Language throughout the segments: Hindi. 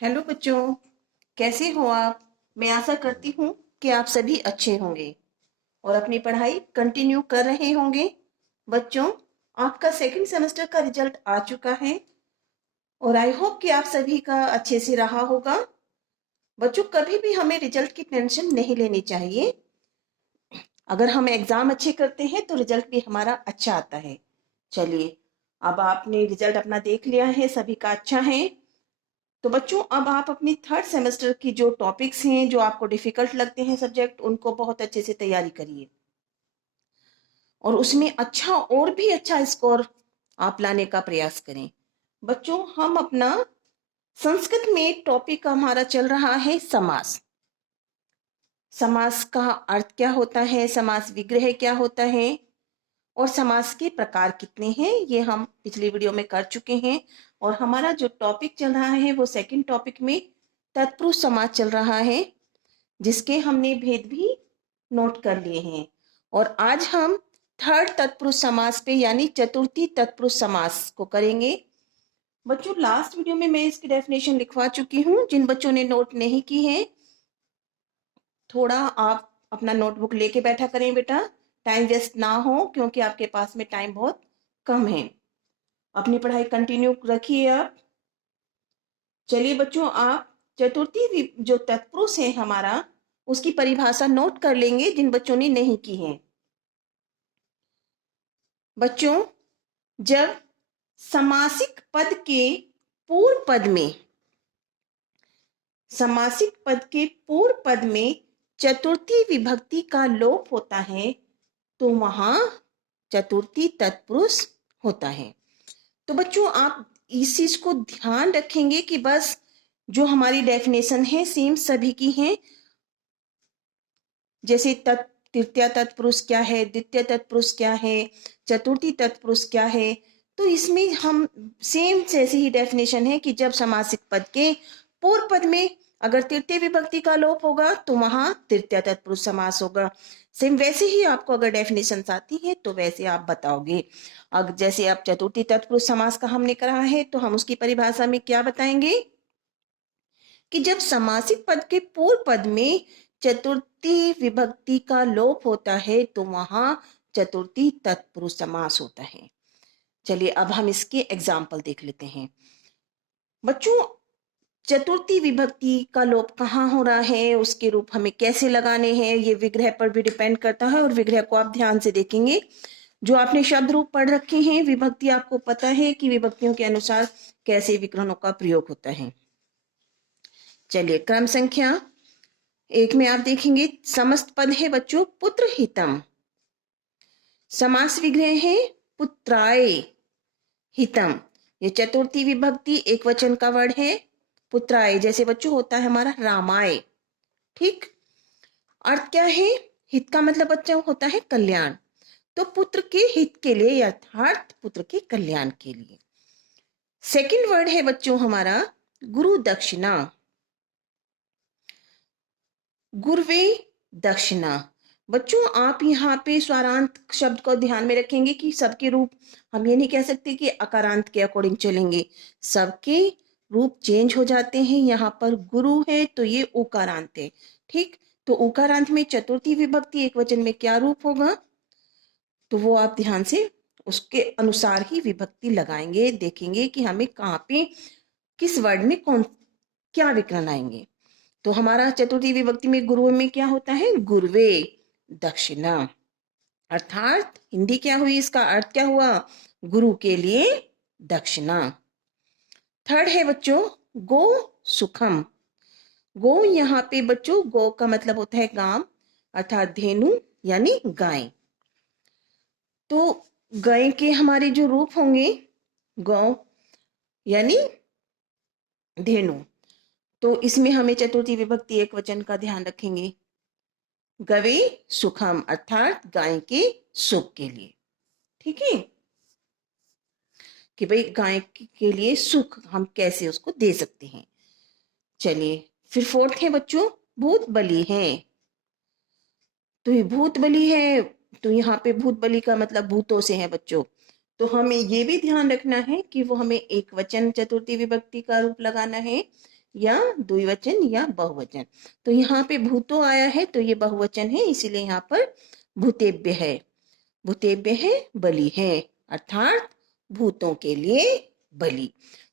हेलो बच्चों, कैसे हो आप। मैं आशा करती हूँ कि आप सभी अच्छे होंगे और अपनी पढ़ाई कंटिन्यू कर रहे होंगे। बच्चों, आपका सेकंड सेमेस्टर का रिजल्ट आ चुका है और आई होप कि आप सभी का अच्छे से रहा होगा। बच्चों, कभी भी हमें रिजल्ट की टेंशन नहीं लेनी चाहिए। अगर हम एग्जाम अच्छे करते हैं तो रिजल्ट भी हमारा अच्छा आता है। चलिए, अब आपने रिजल्ट अपना देख लिया है, सभी का अच्छा है। तो बच्चों, अब आप अपनी थर्ड सेमेस्टर की जो टॉपिक्स हैं, जो आपको डिफिकल्ट लगते हैं सब्जेक्ट, उनको बहुत अच्छे से तैयारी करिए और उसमें अच्छा और भी अच्छा स्कोर आप लाने का प्रयास करें। बच्चों, हम अपना संस्कृत में टॉपिक हमारा चल रहा है समास। समास का अर्थ क्या होता है, समास विग्रह क्या होता है और समास के प्रकार कितने हैं, ये हम पिछली वीडियो में कर चुके हैं। और हमारा जो टॉपिक चल रहा है वो सेकंड टॉपिक में तत्पुरुष समास चल रहा है, जिसके हमने भेद भी नोट कर लिए हैं। और आज हम थर्ड तत्पुरुष समास पे यानी चतुर्थी तत्पुरुष समास को करेंगे। बच्चों, लास्ट वीडियो में मैं इसकी डेफिनेशन लिखवा चुकी हूँ। जिन बच्चों ने नोट नहीं की है, थोड़ा आप अपना नोटबुक लेके बैठा करें बेटा, टाइम वेस्ट ना हो, क्योंकि आपके पास में टाइम बहुत कम है। अपनी पढ़ाई कंटिन्यू रखिए आप। चलिए बच्चों, आप चतुर्थी जो तत्पुरुष है हमारा, उसकी परिभाषा नोट कर लेंगे जिन बच्चों ने नहीं की है। बच्चों, जब समासिक पद के पूर्व पद में समासिक पद के पूर्व पद में चतुर्थी विभक्ति का लोप होता है तो वहां चतुर्थी तत्पुरुष होता है। तो बच्चों, आप इस चीज को ध्यान रखेंगे कि बस जो हमारी डेफिनेशन है सेम सभी की है। जैसे तृतीय तत्पुरुष क्या है, द्वितीय तत्पुरुष क्या है, चतुर्थी तत्पुरुष क्या है, तो इसमें हम सेम जैसी ही डेफिनेशन है कि जब समासिक पद के पूर्व पद में अगर तृतीय विभक्ति का लोप होगा तो वहां तृतीय तत्पुरुष समास होगा। सेम वैसे ही आपको अगर डेफिनेशन आती है तो वैसे आप बताओगे। अगर जैसे आप चतुर्थी तत्पुरुष समास का हमने करा है तो हम उसकी परिभाषा में क्या बताएंगे कि जब समासिक पद के पूर्व पद में चतुर्थी विभक्ति का लोप होता है तो वहां चतुर्थी तत्पुरुष समास होता है। चलिए, अब हम इसके एग्जाम्पल देख लेते हैं। बच्चों, चतुर्थी विभक्ति का लोप कहाँ हो रहा है, उसके रूप हमें कैसे लगाने हैं, ये विग्रह पर भी डिपेंड करता है और विग्रह को आप ध्यान से देखेंगे। जो आपने शब्द रूप पढ़ रखे हैं, विभक्ति आपको पता है कि विभक्तियों के अनुसार कैसे विग्रहों का प्रयोग होता है। चलिए, क्रम संख्या एक में आप देखेंगे समस्त पद है बच्चों पुत्र हितम। समास विग्रह है पुत्राय हितम। ये चतुर्थी विभक्ति एक वचन का वर्ड है। पुत्राय जैसे बच्चों होता है हमारा रामाय। ठीक, अर्थ क्या है, हित का मतलब बच्चों होता है कल्याण, तो पुत्र के हित के लिए अर्थात पुत्र के कल्याण के लिए। सेकंड वर्ड है बच्चों हमारा गुरु दक्षिणा। गुरुवे दक्षिणा। बच्चों, आप यहाँ पे स्वरांत शब्द को ध्यान में रखेंगे कि सबके रूप हम ये नहीं कह सकते कि अकारांत के अकॉर्डिंग चलेंगे, सबके रूप चेंज हो जाते हैं। यहाँ पर गुरु है तो ये उकारांत है। ठीक, तो उकारांत में चतुर्थी विभक्ति एक वचन में क्या रूप होगा, तो वो आप ध्यान से उसके अनुसार ही विभक्ति लगाएंगे, देखेंगे कि हमें कहाँ पे किस वर्ड में कौन क्या विकरण आएंगे। तो हमारा चतुर्थी विभक्ति में गुरु में क्या होता है, गुरुवे दक्षिणा, अर्थात हिंदी क्या हुई, इसका अर्थ क्या हुआ, गुरु के लिए दक्षिणा। थर्ड है बच्चों गो सुखम। गो यहाँ पे बच्चों गो का मतलब होता है गाय, अर्थात धेनु यानी गाय। तो गाय के हमारे जो रूप होंगे गौ यानी धेनु, तो इसमें हमें चतुर्थी विभक्ति एक वचन का ध्यान रखेंगे। गवे सुखम अर्थात गाय के सुख के लिए। ठीक है, कि भाई गाय के लिए सुख हम कैसे उसको दे सकते हैं। चलिए, फिर फोर्थ है बच्चों भूत बलि है। तो ये भूत बलि है, तो यहाँ पे भूत बलि का मतलब भूतों से है बच्चों। तो हमें ये भी ध्यान रखना है कि वो हमें एक वचन चतुर्थी विभक्ति का रूप लगाना है या द्विवचन या बहुवचन। तो यहाँ पे भूतो आया है तो ये बहुवचन है, इसीलिए यहाँ पर भूतेभ्य है। भूतेभ्य है बलि है, अर्थात भूतों के लिए बलि।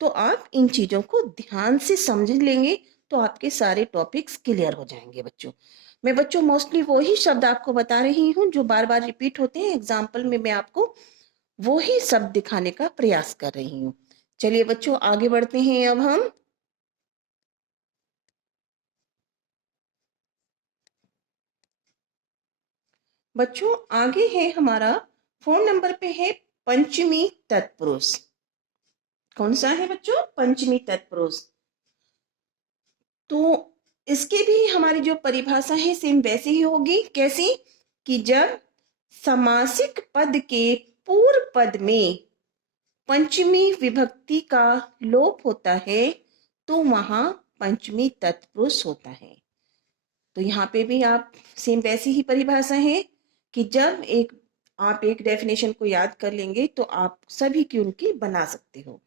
तो आप इन चीजों को ध्यान से समझ लेंगे तो आपके सारे टॉपिक्स क्लियर हो जाएंगे बच्चों। मैं बच्चों मोस्टली वही शब्द आपको बता रही हूँ जो बार बार रिपीट होते हैं एग्जाम्पल में, मैं आपको वही शब्द दिखाने का प्रयास कर रही हूँ। चलिए बच्चों आगे बढ़ते हैं। अब हम बच्चों आगे है हमारा 4 नंबर पे है पंचमी तत्पुरुष। कौन सा है बच्चों? पंचमी तत्पुरुष। तो इसके भी हमारी जो परिभाषा है सेम वैसी ही होगी। कैसी? कि जब समासिक पद के पूर्व पद में पंचमी विभक्ति का लोप होता है तो वहां पंचमी तत्पुरुष होता है। तो यहाँ पे भी आप सेम वैसी ही परिभाषा है कि जब आप एक डेफिनेशन को याद कर लेंगे तो आप सभी की उनकी बना सकते हो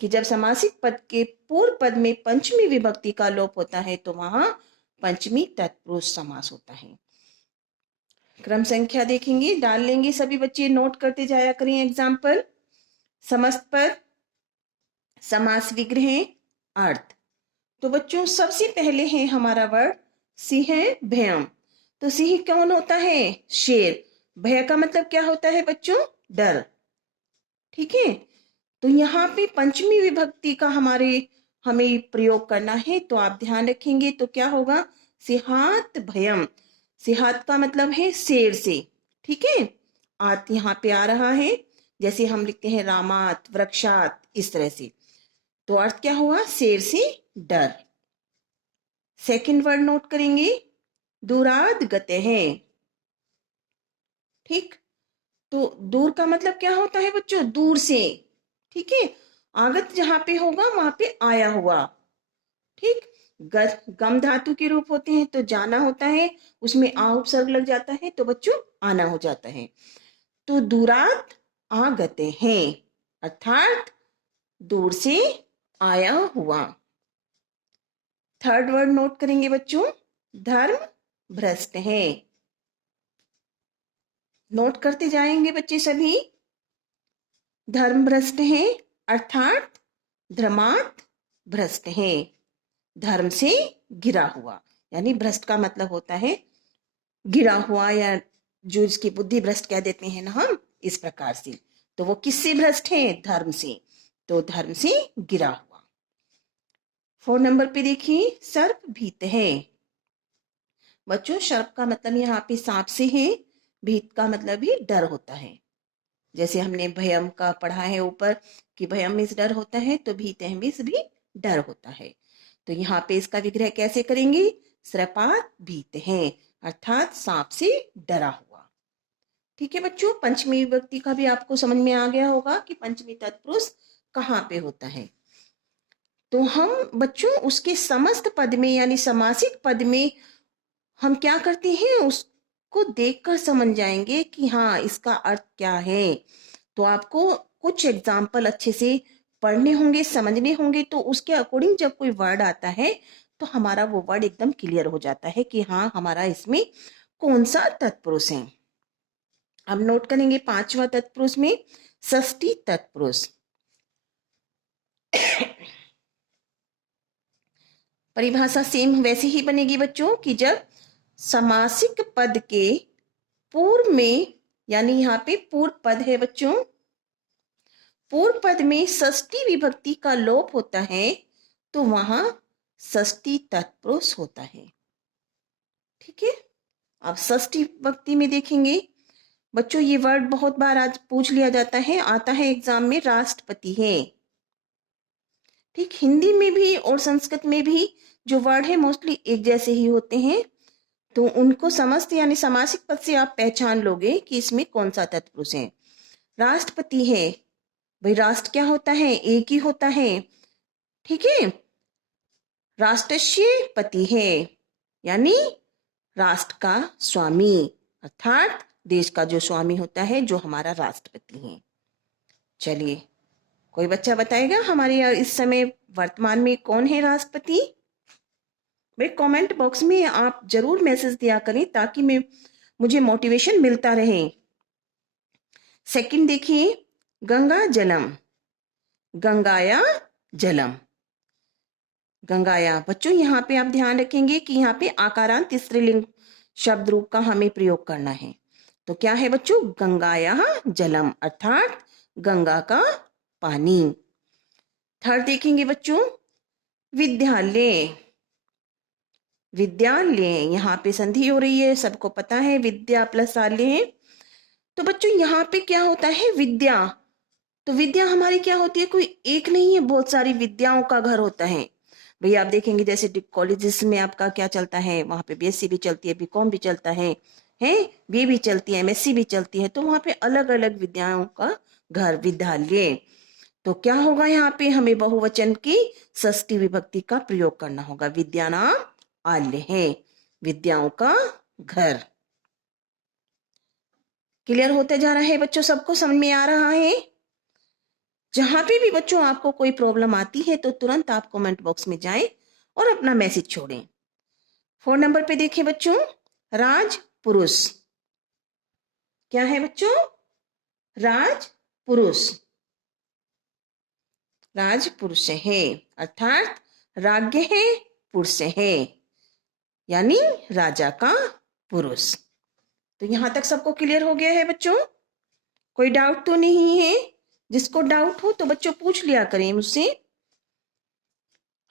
कि जब समासिक पद के पूर्व पद में पंचमी विभक्ति का लोप होता है तो वहां पंचमी तत्पुरुष समास होता है। क्रम संख्या देखेंगे, डाल लेंगे, सभी बच्चे नोट करते जाया करें। एग्जाम्पल, समस्त पद, समास विग्रह, अर्थ। तो बच्चों सबसे पहले है हमारा वर्ड सिंह भयम। तो सिंह कौन होता है? शेर। भय का मतलब क्या होता है बच्चों? डर। ठीक है। तो यहाँ पे पंचमी विभक्ति का हमें प्रयोग करना है तो आप ध्यान रखेंगे तो क्या होगा? सिहात भयम। सिहात का मतलब है शेर से। ठीक है। आत यहाँ पे आ रहा है, जैसे हम लिखते हैं रामात, वृक्षात, इस तरह से। तो अर्थ क्या हुआ? शेर से डर। सेकंड वर्ड नोट करेंगे, दूराद गते हैं। ठीक। तो दूर का मतलब क्या होता है बच्चों? दूर से। ठीक है। आगत जहां पे होगा वहां पे आया हुआ। ठीक। गम धातु के रूप होते हैं तो जाना होता है, उसमें आ उपसर्ग लग जाता है तो बच्चों आना हो जाता है। तो दूरात आगते हैं, अर्थात दूर से आया हुआ। थर्ड वर्ड नोट करेंगे बच्चों, धर्म भ्रष्ट है। नोट करते जाएंगे बच्चे सभी। धर्म भ्रष्ट है अर्थात धर्मात भ्रष्ट है, धर्म से गिरा हुआ। यानी भ्रष्ट का मतलब होता है गिरा हुआ, या जो इसकी बुद्धि भ्रष्ट कह देते हैं ना हम, इस प्रकार से। तो वो किससे भ्रष्ट है? धर्म से। तो धर्म से गिरा हुआ। 4 नंबर पे देखिए, सर्प भीत है। बच्चों सर्प का मतलब यहाँ पे सांप से है, भीत का मतलब भी डर होता है। जैसे हमने भयम का पढ़ा है ऊपर कि भयम में डर होता है तो भीत में भी डर होता है। तो यहाँ पे इसका विग्रह कैसे करेंगे? सर्पात भीत है, अर्थात सांप से डरा हुआ। ठीक है बच्चों, पंचमी विभक्ति का भी आपको समझ में आ गया होगा कि पंचमी तत्पुरुष कहाँ पे होता है। तो हम बच्चों उसके समस्त पद में यानी समासिक पद में हम क्या करते हैं, उसको देखकर समझ जाएंगे कि हाँ इसका अर्थ क्या है। तो आपको कुछ एग्जाम्पल अच्छे से पढ़ने होंगे, समझने होंगे, तो उसके अकॉर्डिंग जब कोई वर्ड आता है तो हमारा वो वर्ड एकदम क्लियर हो जाता है कि हाँ हमारा इसमें कौन सा तत्पुरुष है। अब नोट करेंगे 5वां तत्पुरुष में षष्ठी तत्पुरुष। परिभाषा सेम वैसी ही बनेगी बच्चों कि जब समासिक पद के पूर्व में, यानी यहाँ पे पूर्व पद है बच्चों, पूर्व पद में षष्ठी विभक्ति का लोप होता है तो वहां षष्ठी तत्पुरुष होता है। ठीक है। अब षष्ठी विभक्ति में देखेंगे बच्चों, ये वर्ड बहुत बार आज पूछ लिया जाता है, आता है एग्जाम में, राष्ट्रपति है। ठीक, हिंदी में भी और संस्कृत में भी जो वर्ड है मोस्टली एक जैसे ही होते हैं। तो उनको समस्त यानी समासिक पद से आप पहचान लोगे कि इसमें कौन सा तत्पुरुष है। राष्ट्रपति है, भाई राष्ट्र क्या होता है? एक ही होता है। ठीक है। राष्ट्रस्य पति है, यानी राष्ट्र का स्वामी, अर्थात देश का जो स्वामी होता है, जो हमारा राष्ट्रपति है। चलिए कोई बच्चा बताएगा हमारे इस समय वर्तमान में कौन है राष्ट्रपति? भाई कमेंट बॉक्स में आप जरूर मैसेज दिया करें ताकि मुझे मोटिवेशन मिलता रहे। सेकंड देखिए, गंगा जलम, गंगाया जलम, गंगाया। बच्चों यहाँ पे आप ध्यान रखेंगे कि यहाँ पे आकारांत स्त्रीलिंग शब्द रूप का हमें प्रयोग करना है। तो क्या है बच्चों, गंगाया जलम अर्थात गंगा का पानी। थर्ड देखेंगे बच्चों, विद्यालय, विद्यालय, यहाँ पे संधि हो रही है, सबको पता है विद्या प्लस आलय है। तो बच्चों यहाँ पे क्या होता है, विद्या। तो विद्या हमारी क्या होती है, कोई एक नहीं है, बहुत सारी विद्याओं का घर होता है। भैया आप देखेंगे जैसे कॉलेजेस में आपका क्या चलता है, वहां पे बीएससी भी चलती है, बीकॉम भी चलता है बीए भी चलती है, एमएससी भी चलती है। तो वहां पे अलग अलग विद्याओं का घर विद्यालय। तो क्या होगा, यहाँ पे हमें बहुवचन की षष्ठी विभक्ति का प्रयोग करना होगा। विद्या नाम आल्य है, विद्याओं का घर। क्लियर होते जा रहा है बच्चों, सबको समझ में आ रहा है। जहां पे भी बच्चों आपको कोई प्रॉब्लम आती है तो तुरंत आप कमेंट बॉक्स में जाएं और अपना मैसेज छोड़ें। 4 नंबर पे देखें बच्चों, राज पुरुष। क्या है बच्चों, राज पुरुष, राज पुरुष है अर्थात राज्ञ है, पुरुष है यानी राजा का पुरुष। तो यहां तक सबको क्लियर हो गया है बच्चों, कोई डाउट तो नहीं है? जिसको डाउट हो तो बच्चों पूछ लिया करें मुझसे।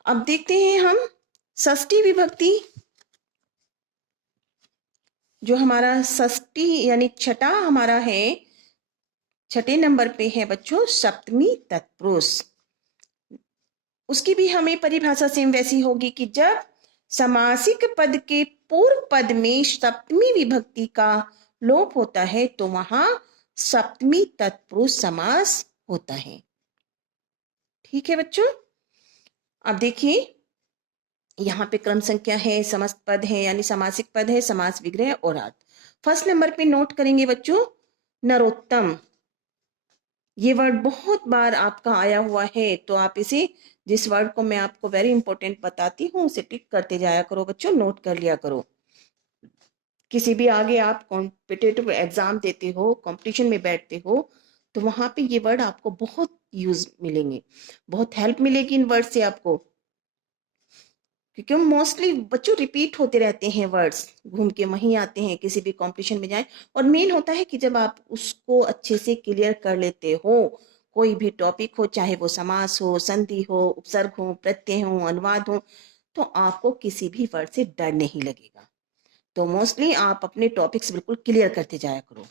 अब देखते हैं हम षष्ठी विभक्ति, जो हमारा षष्ठी यानी छठा हमारा है, छठे नंबर पे है बच्चों सप्तमी तत्पुरुष। उसकी भी हमें परिभाषा सेम वैसी होगी कि जब समासिक पद के पूर्व पद में सप्तमी विभक्ति का लोप होता है तो वहां सप्तमी तत्पुरुष समास होता है। ठीक है बच्चों, अब देखिए यहाँ पे क्रम संख्या है, समस्त पद है यानी समासिक पद है, समास विग्रह और अर्थ। फर्स्ट नंबर पे नोट करेंगे बच्चों नरोत्तम। ये वर्ड बहुत बार आपका आया हुआ है, तो आप इसे, जिस वर्ड को मैं आपको वेरी इंपॉर्टेंट बताती हूँ उसे टिक करते जाया करो बच्चों, नोट कर लिया करो। किसी भी आगे आप कॉम्पिटिटिव एग्जाम देते हो, कंपटीशन में बैठते हो, तो वहां पे ये वर्ड आपको बहुत यूज मिलेंगे, बहुत हेल्प मिलेगी इन वर्ड से आपको, क्योंकि मोस्टली बच्चों रिपीट होते रहते हैं वर्ड्स, घूम के वहीं आते हैं किसी भी कंपटीशन में जाएं। और मेन होता है कि जब आप उसको अच्छे से क्लियर कर लेते हो, कोई भी टॉपिक हो, चाहे वो समास हो, संधि हो, उपसर्ग हो, प्रत्यय हो, अनुवाद हो, तो आपको किसी भी वर्ड से डर नहीं लगेगा। तो मोस्टली आप अपने टॉपिक्स बिल्कुल क्लियर करते जाया करो।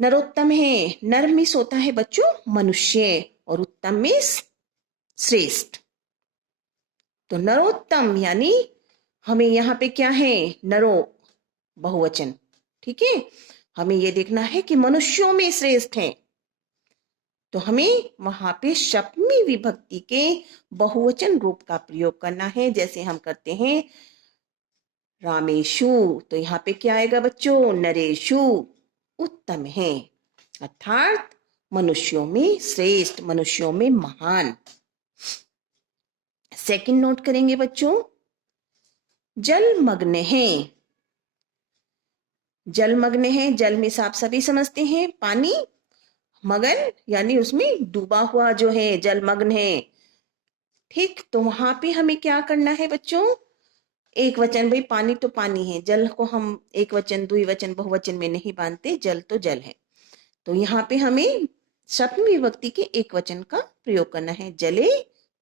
नरोत्तम है, नर मीन्स होता है बच्चों मनुष्य और उत्तम मीन्स श्रेष्ठ। तो नरोत्तम यानी हमें यहाँ पे क्या है, नरो बहुवचन। ठीक है, हमें ये देखना है कि मनुष्यों में श्रेष्ठ है, तो हमें वहां पे सप्तमी विभक्ति के बहुवचन रूप का प्रयोग करना है। जैसे हम करते हैं रामेशु, तो यहाँ पे क्या आएगा बच्चों, नरेशु उत्तम है अर्थात मनुष्यों में श्रेष्ठ, मनुष्यों में महान। सेकंड नोट करेंगे बच्चों जलमग्न है। जलमग्न है, जल में आप सभी समझते हैं पानी, मगन यानी उसमें डूबा हुआ जो है जलमग्न है। ठीक, तो वहां पे हमें क्या करना है बच्चों, एक वचन, भाई पानी तो पानी है, जल को हम एक वचन, द्विवचन, बहुवचन में नहीं बांधते, जल तो जल है। तो यहाँ पे हमें सप्तमी विभक्ति के एक वचन का प्रयोग करना है, जले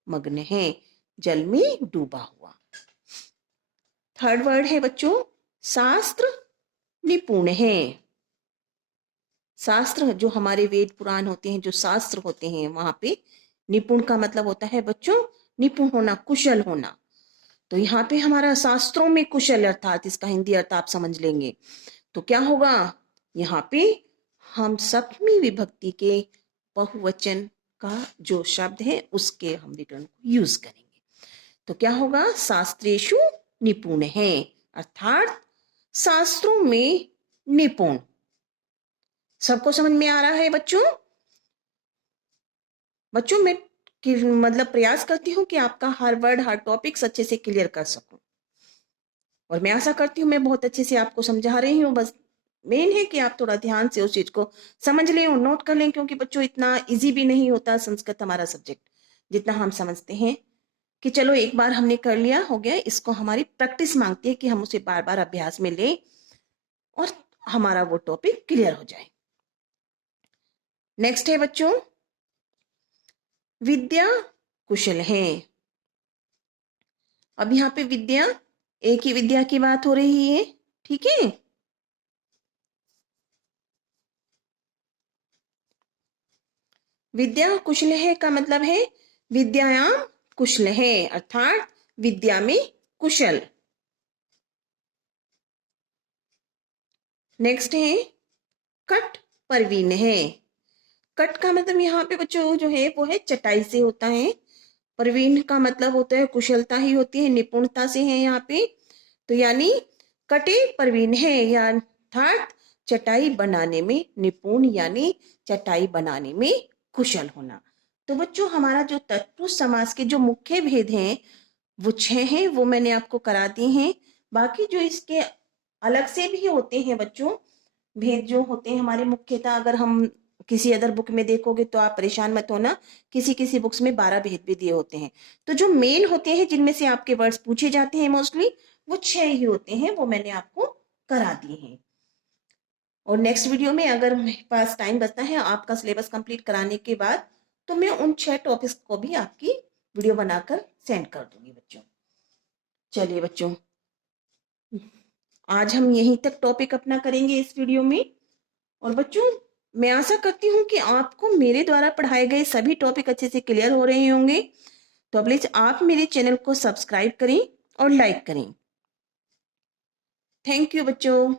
मग्न है, जल में डूबा हुआ। थर्ड वर्ड है बच्चों शास्त्र निपुण है। शास्त्र जो हमारे वेद पुराण होते हैं, जो शास्त्र होते हैं, वहां पे निपुण का मतलब होता है बच्चों निपुण होना, कुशल होना। तो यहाँ पे हमारा शास्त्रों में कुशल अर्थात इसका हिंदी अर्थ आप समझ लेंगे। तो क्या होगा, यहाँ पे हम सप्तमी विभक्ति के बहुवचन का जो शब्द है उसके हम विकरण को यूज करेंगे। तो क्या होगा, शास्त्रेषु निपुण है अर्थात शास्त्रों में निपुण। सबको समझ में आ रहा है बच्चों? बच्चों मैं कि मतलब प्रयास करती हूँ कि आपका हर वर्ड हर टॉपिक्स अच्छे से क्लियर कर सकूं। और मैं आशा करती हूँ मैं बहुत अच्छे से आपको समझा रही हूँ। बस मेन है कि आप थोड़ा ध्यान से उस चीज को समझ लें और नोट कर लें, क्योंकि बच्चों इतना इजी भी नहीं होता संस्कृत हमारा सब्जेक्ट जितना हम समझते हैं कि चलो एक बार हमने कर लिया हो गया। इसको हमारी प्रैक्टिस मांगती है कि हम उसे बार बार अभ्यास में लें और हमारा वो टॉपिक क्लियर हो जाए। नेक्स्ट है बच्चों, विद्या कुशल है। अब यहाँ पे विद्या, एक ही विद्या की बात हो रही है, ठीक है। विद्या कुशल है का मतलब है विद्यायाम कुशल है, अर्थात विद्या में कुशल। नेक्स्ट है कट परवीन है। कट का मतलब यहाँ पे बच्चों जो है वो है चटाई से होता है। प्रवीण का मतलब होता है कुशलता ही होती है, निपुणता से है यहाँ पे। तो यानी कटे प्रवीण है, या अर्थात चटाई बनाने में निपुण, यानी चटाई बनाने में कुशल होना। तो बच्चों हमारा जो तत्पुरुष समास के जो मुख्य भेद हैं वो 6 हैं, वो मैंने आपको करा दिए हैं। बाकी जो इसके अलग से भी होते हैं बच्चों, भेद जो होते हैं हमारे मुख्यतः, अगर हम किसी अदर बुक में देखोगे तो आप परेशान मत होना, किसी किसी बुक्स में 12 भेद भी दिए होते हैं। तो जो मेन होते हैं जिनमें से आपके वर्ड्स पूछे जाते हैं मोस्टली, वो 6 ही होते हैं, वो मैंने आपको करा दिए हैं। और नेक्स्ट वीडियो में अगर मेरे पास टाइम बचता है आपका सिलेबस कंप्लीट कराने के बाद, तो मैं उन 6 टॉपिक्स को भी आपकी वीडियो बनाकर सेंड कर दूंगी बच्चों। चलिए बच्चों, आज हम यहीं तक टॉपिक अपना करेंगे इस वीडियो में। और बच्चों मैं आशा करती हूँ कि आपको मेरे द्वारा पढ़ाए गए सभी टॉपिक अच्छे से क्लियर हो रहे होंगे। तो प्लीज आप मेरे चैनल को सब्सक्राइब करें और लाइक करें। थैंक यू बच्चों।